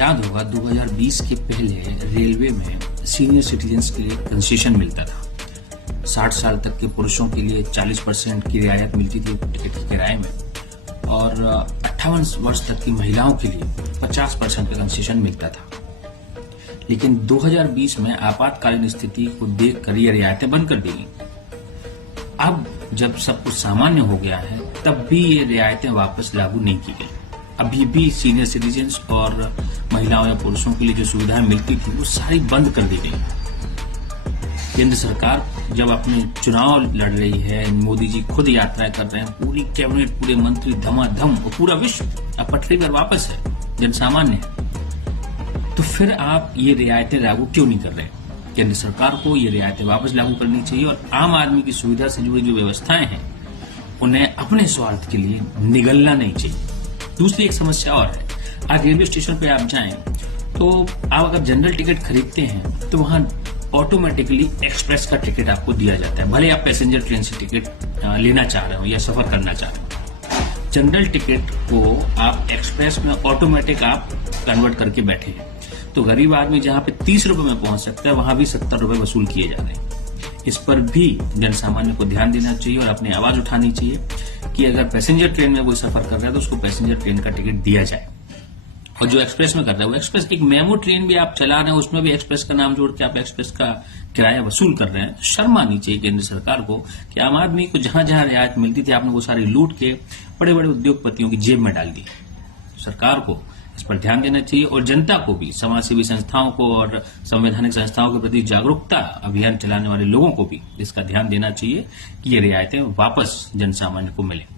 याद होगा 2020 के पहले रेलवे में सीनियर सिटीजन्स के लिए कंसेशन मिलता था। 60 साल तक के पुरुषों के लिए 40% की रियायत मिलती थी टिकट के किराए में और 58 वर्ष तक की महिलाओं के लिए 50% का कंसेशन मिलता था। लेकिन 2020 में आपातकालीन स्थिति को देखकर ये रियायतें बंद कर दी गई। अब जब सब कुछ सामान्य हो गया है तब भी ये रियायतें वापस लागू नहीं की गई। अभी भी सीनियर सिटीजन्स और महिलाओं या पुरुषों के लिए जो सुविधाएं मिलती थी वो सारी बंद कर दी गई। केंद्र सरकार जब अपने चुनाव लड़ रही है, मोदी जी खुद यात्राएं कर रहे हैं, पूरी कैबिनेट, पूरे मंत्री धमाधम और पूरा विश्व अब पटरी पर वापस है, जन सामान्य है, तो फिर आप ये रियायतें लागू क्यों नहीं कर रहे? केंद्र सरकार को ये रियायतें वापस लागू करनी चाहिए और आम आदमी की सुविधा से जुड़ी जो व्यवस्थाएं हैं उन्हें अपने स्वार्थ के लिए निगलना नहीं चाहिए। दूसरी एक समस्या और है, आज रेलवे स्टेशन पे आप जाएं तो आप अगर जनरल टिकट खरीदते हैं तो वहां ऑटोमेटिकली एक्सप्रेस का टिकट आपको दिया जाता है, भले आप पैसेंजर ट्रेन से टिकट लेना चाह रहे हो या सफर करना चाह रहे हो। जनरल टिकट को आप एक्सप्रेस में ऑटोमेटिक आप कन्वर्ट करके बैठे हैं, तो गरीब आदमी जहां पे 30 रुपए में पहुंच सकता है वहां भी 70 रुपए वसूल किए जा रहे हैं। इस पर भी जनसामान्य को ध्यान देना चाहिए और अपनी आवाज उठानी चाहिए कि अगर पैसेंजर ट्रेन में कोई सफर कर रहा है तो उसको पैसेंजर ट्रेन का टिकट दिया जाए, और जो एक्सप्रेस में कर रहा है वो एक्सप्रेस, एक मेमो ट्रेन भी आप चला रहे हैं उसमें भी एक्सप्रेस का नाम जोड़ के आप एक्सप्रेस का किराया वसूल कर रहे हैं। शर्म आनी चाहिए केंद्र सरकार को कि आम आदमी को जहां जहां रियायत मिलती थी आपने वो सारी लूट के बड़े बड़े उद्योगपतियों की जेब में डाल दी। सरकार को इस पर ध्यान देना चाहिए और जनता को भी, समाजसेवी संस्थाओं को और संवैधानिक संस्थाओं के प्रति जागरूकता अभियान चलाने वाले लोगों को भी इसका ध्यान देना चाहिए कि ये रियायतें वापस जनसामान्य को मिले।